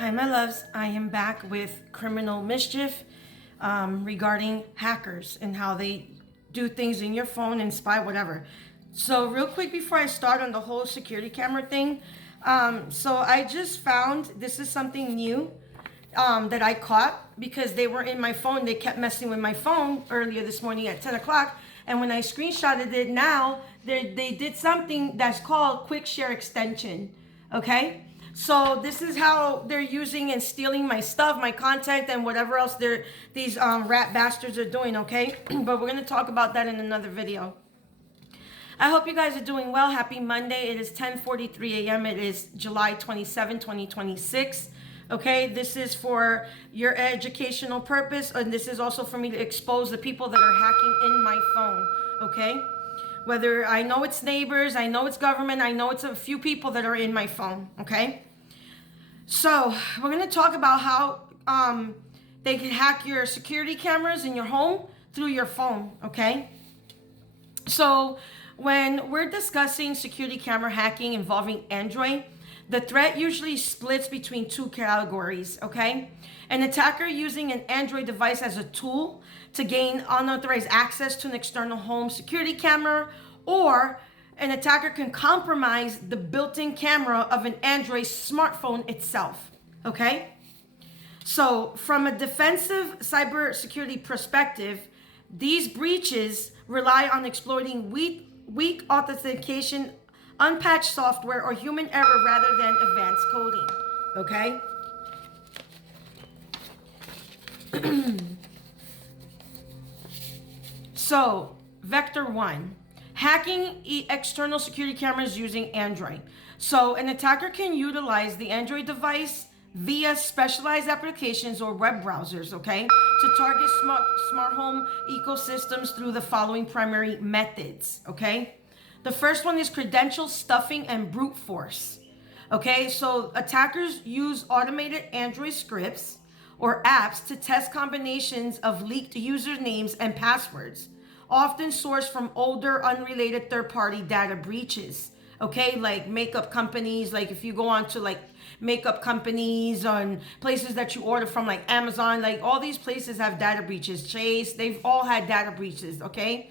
Hi, my loves. I am back with criminal mischief regarding hackers and how they do things in your phone and spy, whatever. So real quick before I start on the whole security camera thing, so I just found this is something new that I caught because they were in my phone. They kept messing with my phone earlier this morning at 10 o'clock. And when I screenshotted it now, they did something that's called quick share extension. Okay? So this is how they're using and stealing my stuff, my content, and whatever else these rat bastards are doing, okay? But we're going to talk about that in another video. I hope you guys are doing well. Happy Monday. It is 10:43 a.m. It is July 27, 2026. Okay, this is for your educational purpose, and this is also for me to expose the people that are hacking in my phone, okay? Whether I know it's neighbors, I know it's government, I know it's a few people that are in my phone, okay? So we're going to talk about how they can hack your security cameras in your home through your phone, okay? So when we're discussing security camera hacking involving Android, the threat usually splits between two categories, okay? An attacker using an Android device as a tool to gain unauthorized access to an external home security camera, or an attacker can compromise the built-in camera of an Android smartphone itself, okay? So from a defensive cybersecurity perspective, these breaches rely on exploiting weak authentication, unpatched software, or human error rather than advanced coding, okay? So, vector one, hacking external security cameras using Android. So an attacker can utilize the Android device via specialized applications or web browsers, okay, to target smart home ecosystems through the following primary methods, okay? The first one is credential stuffing and brute force, okay? So attackers use automated Android scripts or apps to test combinations of leaked usernames and passwords, often sourced from older, unrelated third-party data breaches, okay? Like makeup companies, like if you go on to like makeup companies on places that you order from, like Amazon, like all these places have data breaches. Chase, they've all had data breaches, okay?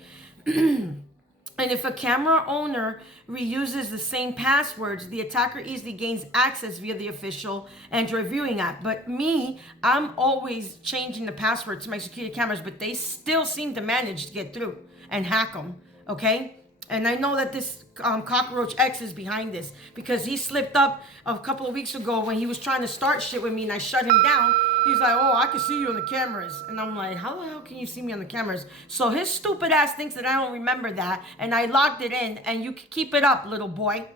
And if a camera owner reuses the same passwords, the attacker easily gains access via the official Android viewing app. But me, I'm always changing the password to my security cameras, but they still seem to manage to get through and hack them, okay? And I know that this Cockroach X is behind this because he slipped up a couple of weeks ago when he was trying to start shit with me and I shut him down. He's like, oh, I can see you on the cameras. And I'm like, how the hell can you see me on the cameras? So his stupid ass thinks that I don't remember that. And I logged it in, and you can keep it up, little boy.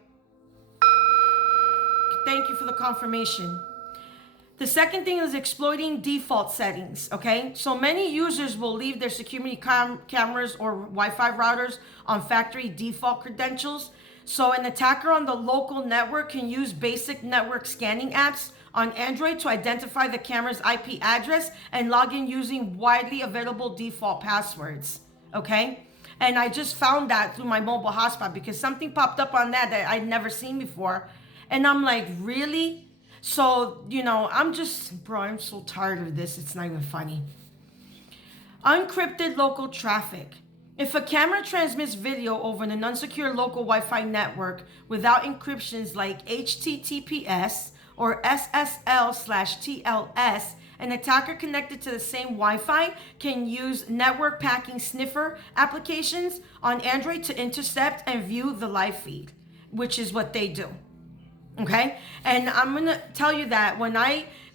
Thank you for the confirmation. The second thing is exploiting default settings, okay? So many users will leave their security cameras or Wi-Fi routers on factory default credentials. So an attacker on the local network can use basic network scanning apps on Android to identify the camera's IP address and log in using widely available default passwords, okay? And I just found that through my mobile hotspot because something popped up on that I'd never seen before. And I'm like, really? So, you know, I'm so tired of this. It's not even funny. Unencrypted local traffic. If a camera transmits video over an unsecure local Wi-Fi network without encryptions like HTTPS or SSL/TLS, an attacker connected to the same Wi-Fi can use network packing sniffer applications on Android to intercept and view the live feed, which is what they do. Okay? And I'm going to tell you that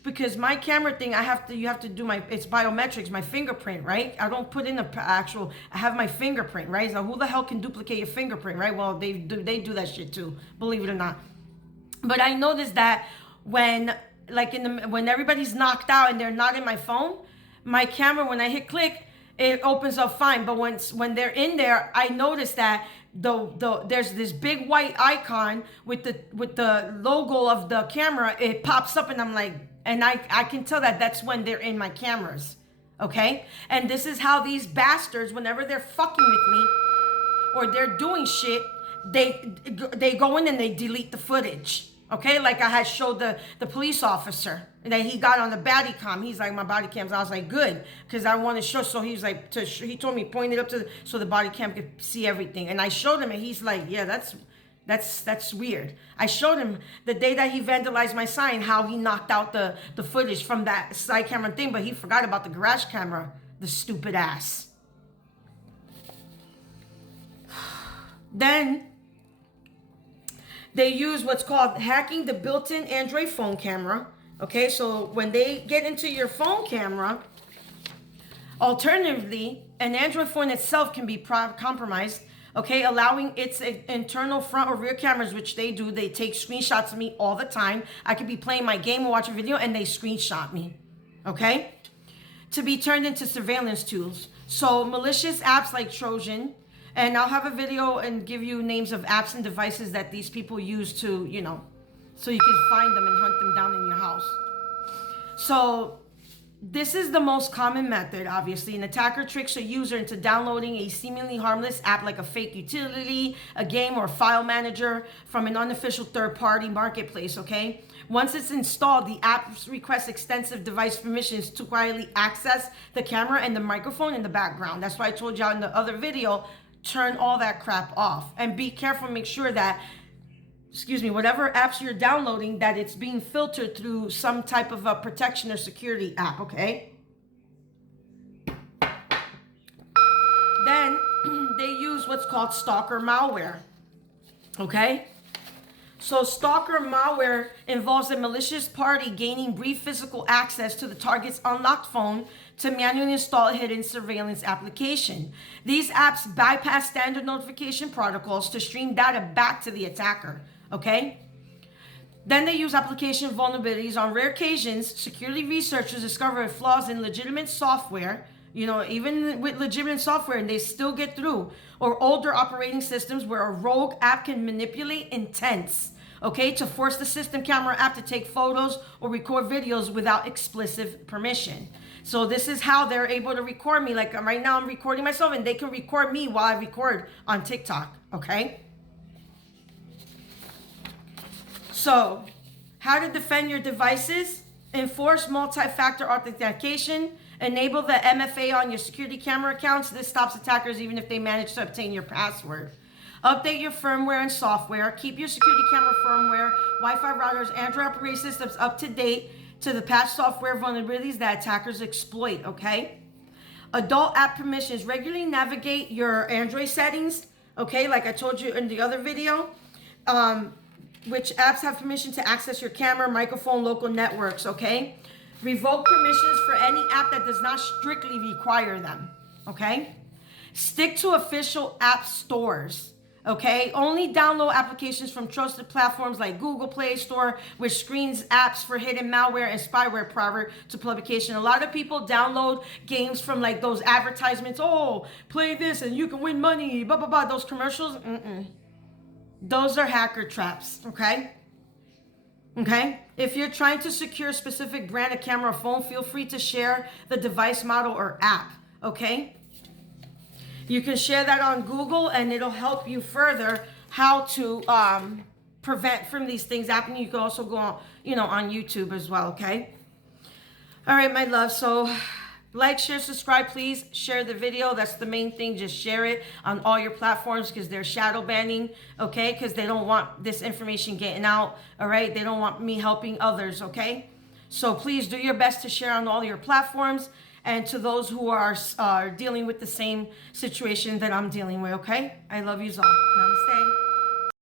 because my camera thing, you have to do it's biometrics, my fingerprint, right? I don't put in I have my fingerprint, right? So who the hell can duplicate your fingerprint, right? Well, they do that shit too, believe it or not. But I noticed that when everybody's knocked out and they're not in my phone, my camera, when I hit click, it opens up fine. But when they're in there, I notice that there's this big white icon with the logo of the camera. It pops up and I'm like, and I can tell that that's when they're in my cameras, okay? And this is how these bastards, whenever they're fucking with me or they're doing shit, they go in and they delete the footage. Okay, like I had showed the police officer that he got on the body cam. He's like, my body cams. I was like, good, because I want to show. So he was like, he told me point it up to so the body cam could see everything. And I showed him, and he's like, yeah, that's weird. I showed him the day that he vandalized my sign, how he knocked out the footage from that side camera thing, but he forgot about the garage camera. The stupid ass. Then they use what's called hacking the built-in Android phone camera. Okay, so when they get into your phone camera, alternatively, an Android phone itself can be compromised. Okay, allowing its internal front or rear cameras, which they do. They take screenshots of me all the time. I could be playing my game or watching a video and they screenshot me. Okay, to be turned into surveillance tools. So malicious apps like Trojan. And I'll have a video and give you names of apps and devices that these people use to, you know, so you can find them and hunt them down in your house. So this is the most common method, obviously. An attacker tricks a user into downloading a seemingly harmless app like a fake utility, a game, or file manager from an unofficial third-party marketplace, okay? Once it's installed, the app requests extensive device permissions to quietly access the camera and the microphone in the background. That's why I told y'all in the other video, turn all that crap off. And be careful, make sure that, whatever apps you're downloading, that it's being filtered through some type of a protection or security app, okay? Then they use what's called stalker malware, okay? So stalker malware involves a malicious party gaining brief physical access to the target's unlocked phone to manually install a hidden surveillance application. These apps bypass standard notification protocols to stream data back to the attacker, okay? Then they use application vulnerabilities. On rare occasions, security researchers discover flaws in legitimate software, you know, even with legitimate software, and they still get through, or older operating systems where a rogue app can manipulate intents, okay, to force the system camera app to take photos or record videos without explicit permission. So this is how they're able to record me. Like right now I'm recording myself and they can record me while I record on TikTok, okay? So how to defend your devices: enforce multi-factor authentication, enable the MFA on your security camera accounts. This stops attackers even if they manage to obtain your password. Update your firmware and software. Keep your security camera firmware, Wi-Fi routers, Android operating systems up to date to the patch software vulnerabilities that attackers exploit, okay? Adult app permissions. Regularly navigate your Android settings, okay, like I told you in the other video, which apps have permission to access your camera, microphone, local networks, okay? Revoke permissions for any app that does not strictly require them, okay? Stick to official app stores. Okay, only download applications from trusted platforms like Google Play Store, which screens apps for hidden malware and spyware prior to publication. A lot of people download games from like those advertisements. Oh, play this and you can win money, blah, blah, blah. Those commercials, those are hacker traps, okay? Okay, if you're trying to secure a specific brand of camera or phone, feel free to share the device model or app, okay? You can share that on Google and it'll help you further how to prevent from these things happening. You can also go on, you know, on YouTube as well, okay? All right, my love. So like, share, subscribe, please. Share the video. That's the main thing. Just share it on all your platforms because they're shadow banning, okay? Because they don't want this information getting out, all right? They don't want me helping others, okay? So please do your best to share on all your platforms. And to those who are dealing with the same situation that I'm dealing with, okay? I love you all. Namaste.